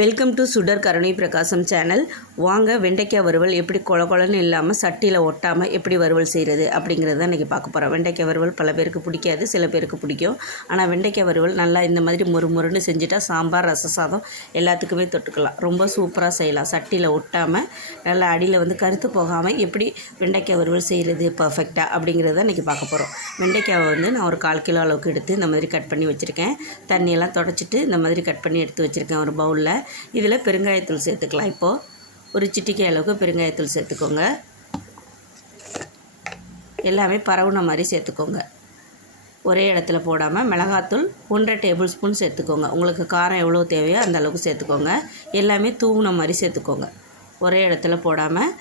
Welcome to சுடர் கருணை பிரகாசம் சேனல் வாங்க வெண்டைக்காய் வறுவல் எப்படி கொல கொலன்னு இல்லாமல் சட்டியில் ஒட்டாமல் எப்படி வறுவல் செய்கிறது அப்படிங்கிறது தான் இன்றைக்கி பார்க்க போகிறோம் வெண்டைக்காய் வறுவல் பல பேருக்கு பிடிக்காது சில பேருக்கு பிடிக்கும். ஆனால் வெண்டைக்காய் வறுவல் நல்லா இந்த மாதிரி மொறு மொறுன்னு செஞ்சுட்டா சாம்பார் ரச சாதம் எல்லாத்துக்குமே தொட்டுக்கலாம். ரொம்ப சூப்பராக செய்யலாம். சட்டியில் ஒட்டாமல் நல்லா அடியில் வந்து கருத்து போகாமல் எப்படி வெண்டைக்காய் வறுவல் செய்கிறது பர்ஃபெக்டாக அப்படிங்கிறது தான் இன்றைக்கி பார்க்க போகிறோம் வெண்டைக்காவை வந்து நான் ஒரு கால் கிலோ அளவுக்கு எடுத்து இந்த மாதிரி கட் பண்ணி வச்சுருக்கேன். தண்ணியெல்லாம் தொடச்சிட்டு இந்த மாதிரி கட் பண்ணி எடுத்து வச்சுருக்கேன். ஒரு பவுலில் இதில் பெருங்காயத்தூள் சேர்த்துக்கலாம். இப்போது ஒரு சிட்டிக்காய் அளவுக்கு பெருங்காயத்தூள் சேர்த்துக்கோங்க. எல்லாமே பரவுன மாதிரி சேர்த்துக்கோங்க. ஒரே இடத்துல போடாமல் மிளகாத்தூள் ஒன்றரை டேபிள் ஸ்பூன் சேர்த்துக்கோங்க. உங்களுக்கு காரம் எவ்வளோ தேவையோ அந்த அளவுக்கு சேர்த்துக்கோங்க. எல்லாமே தூவுன மாதிரி சேர்த்துக்கோங்க. ஒரே இடத்துல போடாமல்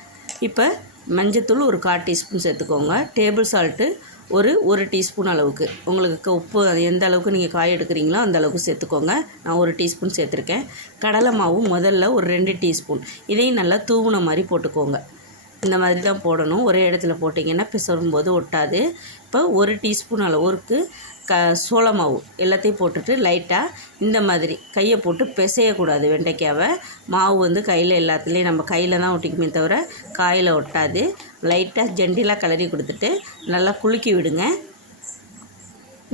இப்போ மஞ்சத்தூள் ஒரு கால் டீஸ்பூன் சேர்த்துக்கோங்க. டேபிள் சால்ட்டு ஒரு ஒரு டீஸ்பூன் அளவுக்கு. உங்களுக்கு உப்பு அது எந்த அளவுக்கு நீங்கள் காய் எடுக்கிறீங்களோ அந்த அளவுக்கு சேர்த்துக்கோங்க. நான் ஒரு டீஸ்பூன் சேர்த்துருக்கேன். கடலை மாவு முதல்ல ஒரு ரெண்டு டீஸ்பூன். இதையும் நல்லா தூவுன மாதிரி போட்டுக்கோங்க. இந்த மாதிரி தான் போடணும். ஒரே இடத்துல போட்டிங்கன்னா பிசறும் போது ஒட்டாது. இப்போ ஒரு டீஸ்பூன் அளவுக்கு க சோள மாவு எல்லாத்தையும் போட்டுட்டு லைட்டாக இந்த மாதிரி கையை போட்டு பிசையக்கூடாது வெண்டைக்காவை. மாவு வந்து கையில் எல்லாத்துலேயும் நம்ம கையில் தான் ஒட்டிக்குமே தவிர காயில் ஒட்டாது. லைட்டாக ஜெண்டிலாக கிளறி கொடுத்துட்டு நல்லா குலுக்கி விடுங்க.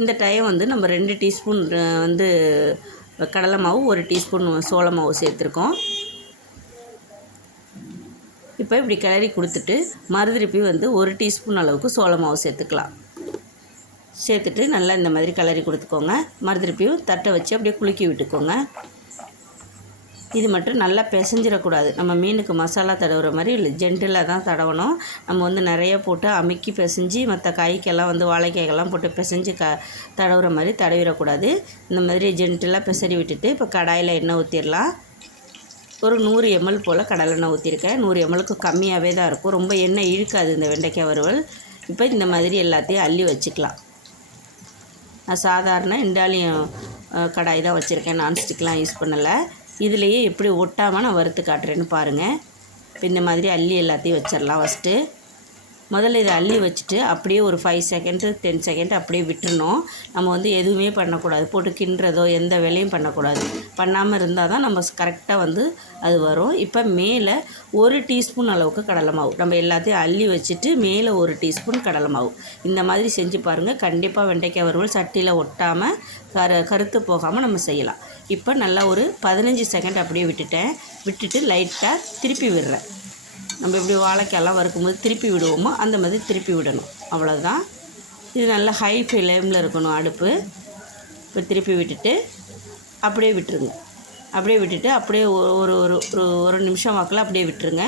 இந்த டைம் வந்து நம்ம ரெண்டு டீஸ்பூன் வந்து கடலை மாவு ஒரு டீஸ்பூன் சோள மாவு சேர்த்துருக்கோம். இப்போ இப்படி கிளறி கொடுத்துட்டு மறுதிருப்பி வந்து ஒரு டீஸ்பூன் அளவுக்கு சோள மாவு சேர்த்துக்கலாம். சேர்த்துட்டு நல்லா இந்த மாதிரி கிளறி கொடுத்துக்கோங்க. மறுதிருப்பியும் தட்டை வச்சு அப்படியே குலுக்கி விட்டுக்கோங்க. இது மட்டும் நல்லா பிசைஞ்சிடக்கூடாது. நம்ம மீனுக்கு மசாலா தடவுற மாதிரி இல்லை ஜென்டிலாக தான் தடவணும். நம்ம வந்து நிறைய போட்டு அமுக்கி பிசைஞ்சு மற்ற காய்க்கெல்லாம் வந்து வாழைக்காய்க்கெல்லாம் போட்டு பிசைஞ்சு க தடவுற மாதிரி தடவிடக்கூடாது. இந்த மாதிரி ஜென்டிலாக பிசறி விட்டுட்டு இப்போ கடாயில் எண்ணெய் ஊற்றிடலாம் ஒரு நூறு எம்எல் போல் கடலெண்ணெய் ஊற்றிருக்கேன் நூறு எம்எல்க்கு கம்மியாகவே தான் இருக்கும். ரொம்ப எண்ணெய் இழுக்காது இந்த வெண்டைக்காய் வறுவல். இப்போ இந்த மாதிரி எல்லாத்தையும் அள்ளி வச்சுக்கலாம். நான் சாதாரண இண்டாலியம் கடாய் தான் வச்சுருக்கேன். நான்ஸ்டிக்லாம் யூஸ் பண்ணலை. இதுலேயே எப்படி ஒட்டாமல் நான் வறுத்து காட்டுறேன்னு பாருங்கள் இப்போ இந்த மாதிரி அள்ளி எல்லாத்தையும் வச்சிடலாம் ஃபஸ்ட்டு முதல்ல இதை அள்ளி வச்சுட்டு அப்படியே ஒரு ஃபைவ் செகண்டு டென் செகண்ட் அப்படியே விட்டுருணும் நம்ம வந்து எதுவுமே பண்ணக்கூடாது. போட்டு கிண்டுறதோ எந்த வேலையும் பண்ணக்கூடாது. பண்ணாமல் இருந்தால் தான் நம்ம கரெக்டாக வந்து அது வரும். இப்போ மேலே ஒரு டீஸ்பூன் அளவுக்கு கடலை மாவு. நம்ம எல்லாத்தையும் அள்ளி வச்சுட்டு மேலே ஒரு டீஸ்பூன் கடலை மாவு. இந்த மாதிரி செஞ்சு பாருங்கள் கண்டிப்பாக வெண்டைக்காய் வறுவல் சட்டியில் ஒட்டாமல் கரு கருத்து போகாமல் நம்ம செய்யலாம். இப்போ நல்லா ஒரு பதினஞ்சு செகண்ட் அப்படியே விட்டுட்டேன். விட்டுட்டு லைட்டாக திருப்பி விடுறேன். நம்ம எப்படி வாழைக்காயெல்லாம் வறுக்கும்போது திருப்பி விடுவோமோ அந்த மாதிரி திருப்பி விடணும். அவ்வளோதான் இது நல்லா ஹை ஃப்ளேமில் இருக்கணும் அடுப்பு. இப்போ திருப்பி விட்டுட்டு அப்படியே விட்டுருங்க. அப்படியே விட்டுட்டு அப்படியே ஒரு ஒரு ஒரு ஒரு ஒரு நிமிஷம் வாக்கில் அப்படியே விட்டுருங்க.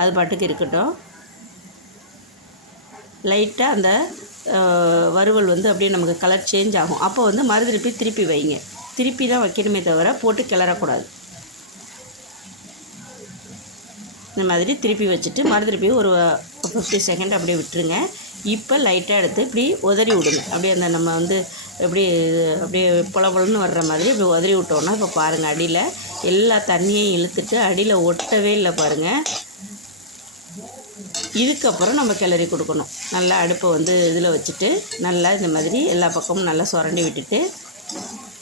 அது பாட்டுக்கு இருக்கட்டும். லைட்டாக அந்த வறுவல் வந்து அப்படியே நமக்கு கலர் சேஞ்ச் ஆகும். அப்போ வந்து மறுதிருப்பி திருப்பி வைங்க. திருப்பி தான் வைக்கணுமே தவிர போட்டு கிளறக்கூடாது. இந்த மாதிரி திருப்பி வச்சுட்டு மறுதிருப்பி ஒரு ஃபிஃப்டி செகண்ட் அப்படியே விட்டுருங்க. இப்போ லைட்டாக எடுத்து இப்படி உதறி விடுங்க. அப்படியே அந்த நம்ம வந்து எப்படி அப்படியே பொலபொழன்னு வர்ற மாதிரி இப்படி உதறி விட்டோன்னா இப்போ பாருங்கள் அடியில் எல்லா தண்ணியையும் இழுத்துட்டு அடியில் ஒட்டவே இல்லை பாருங்கள் இதுக்கப்புறம் நம்ம கிளறி கொடுக்கணும். நல்லா அடுப்பை வந்து இதில் வச்சுட்டு நல்லா இந்த மாதிரி எல்லா பக்கமும் நல்லா சுரண்டி விட்டுட்டு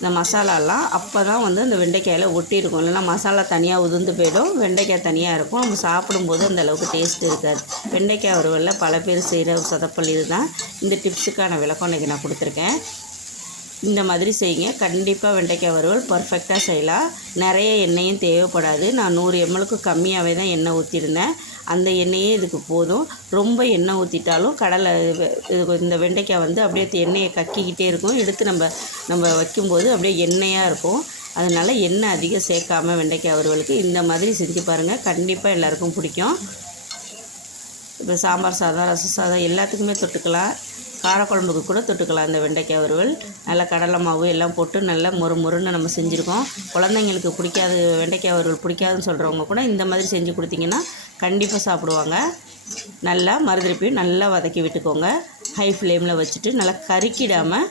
இந்த மசாலாலாம் அப்போ தான் வந்து அந்த வெண்டைக்காயில் ஒட்டியிருக்கும். இல்லைனா மசாலா தனியாக உதிர்ந்து போயிடும். வெண்டைக்காய் தனியாக இருக்கும். நம்ம சாப்பிடும்போது அந்த அளவுக்கு டேஸ்ட் இருக்காது. வெண்டைக்காய் வறுவலில் பல பேர் செய்கிற சொதப்பல் இதுதான். இந்த டிப்ஸுக்கான விளக்கம் இன்றைக்கி நான் கொடுத்துருக்கேன். இந்த மாதிரி செய்யுங்க. கண்டிப்பாக வெண்டைக்காய் வறுவல் பர்ஃபெக்டாக செய்யலாம். நிறைய எண்ணெயும் தேவைப்படாது. நான் நூறு எம்எலுக்கு கம்மியாகவே தான் எண்ணெய் ஊற்றிருந்தேன் அந்த எண்ணெயே இதுக்கு போதும். ரொம்ப எண்ணெய் ஊற்றிட்டாலும் கடலை இது இந்த வெண்டைக்காய் வந்து அப்படியே எண்ணெயை கக்கிக்கிட்டே இருக்கும். எடுத்து நம்ம நம்ம வைக்கும்போது அப்படியே எண்ணெயாக இருக்கும். அதனால் எண்ணெய் அதிகம் சேர்க்காம வெண்டைக்காய் வறுவலுக்கு இந்த மாதிரி செஞ்சு பாருங்கள் கண்டிப்பாக எல்லாருக்கும் பிடிக்கும். இப்போ சாம்பார் சாதம் ரசம் சாதம் எல்லாத்துக்குமே தொட்டுக்கலாம். காரக்குழம்புக்கு கூட தொட்டுக்கலாம். இந்த வெண்டைக்காய் வறுவல் நல்லா கடலை மாவு எல்லாம் போட்டு நல்லா மொறு மொறுன்னு நம்ம செஞ்சுருக்கோம். குழந்தைங்களுக்கு பிடிக்காது வெண்டைக்காய் வறுவல் பிடிக்காதுன்னு சொல்கிறவங்க கூட இந்த மாதிரி செஞ்சு கொடுத்தீங்கன்னா கண்டிப்பாக சாப்பிடுவாங்க. நல்லா மறுதிருப்பியும் நல்லா வதக்கி விட்டுக்கோங்க. ஹை ஃப்ளேமில் வச்சுட்டு நல்லா கறிக்கிடாமல்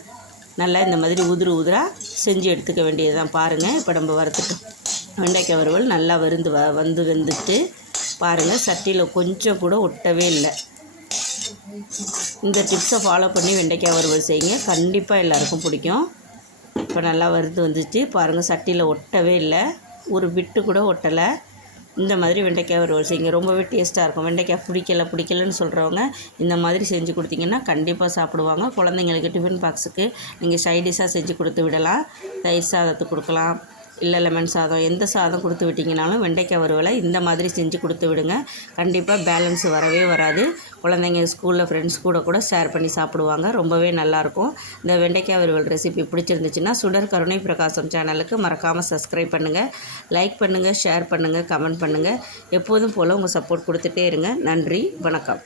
நல்லா இந்த மாதிரி உதிரு உதிராக செஞ்சு எடுத்துக்க வேண்டியது தான் பாருங்கள் இப்போ நம்ம வறுத்துட்டோம் வெண்டைக்காய் வறுவல் நல்லா வருந்து வ வந்து வெந்துட்டு பாருங்கள் சட்டியில் கொஞ்சம் கூட ஒட்டவே இல்லை. இந்த டிப்ஸை ஃபாலோ பண்ணி வெண்டைக்காய் வறுவல் செய்யுங்க. கண்டிப்பாக எல்லாருக்கும் பிடிக்கும். இப்போ நல்லா வறுத்து வந்துச்சு. பாருங்கள் சட்டியில் ஒட்டவே இல்லை. ஒரு விட்டு கூட ஒட்டலை. இந்த மாதிரி வெண்டைக்காய் வறுவல் செய்யுங்க. ரொம்பவே டேஸ்ட்டாக இருக்கும். வெண்டைக்காய் பிடிக்கல பிடிக்கலன்னு சொல்கிறவங்க இந்த மாதிரி செஞ்சு கொடுத்தீங்கன்னா கண்டிப்பாக சாப்பிடுவாங்க. குழந்தைங்களுக்கு டிஃபன் பாக்ஸுக்கு நீங்கள் சைடிஷாக செஞ்சு கொடுத்து விடலாம். தயிர் சாதத்துக்கு கொடுக்கலாம். இல்லை லெமன் சாதம் எந்த சாதம் கொடுத்து விட்டிங்கனாலும் வெண்டைக்காய் வறுவலை இந்த மாதிரி செஞ்சு கொடுத்து விடுங்க. கண்டிப்பாக பேலன்ஸ் வரவே வராது. குழந்தைங்க ஸ்கூலில் ஃப்ரெண்ட்ஸ் கூட கூட ஷேர் பண்ணி சாப்பிடுவாங்க. ரொம்பவே நல்லாயிருக்கும். இந்த வெண்டைக்காய் வறுவல் ரெசிபி பிடிச்சிருந்துச்சுன்னா சுடர் கருணை பிரகாசம் சேனலுக்கு மறக்காமல் சப்ஸ்கிரைப் பண்ணுங்கள் லைக் பண்ணுங்கள் ஷேர் பண்ணுங்கள் கமெண்ட் பண்ணுங்கள் எப்போதும் போல் உங்கள் சப்போர்ட் கொடுத்துட்டே இருங்க. நன்றி வணக்கம்.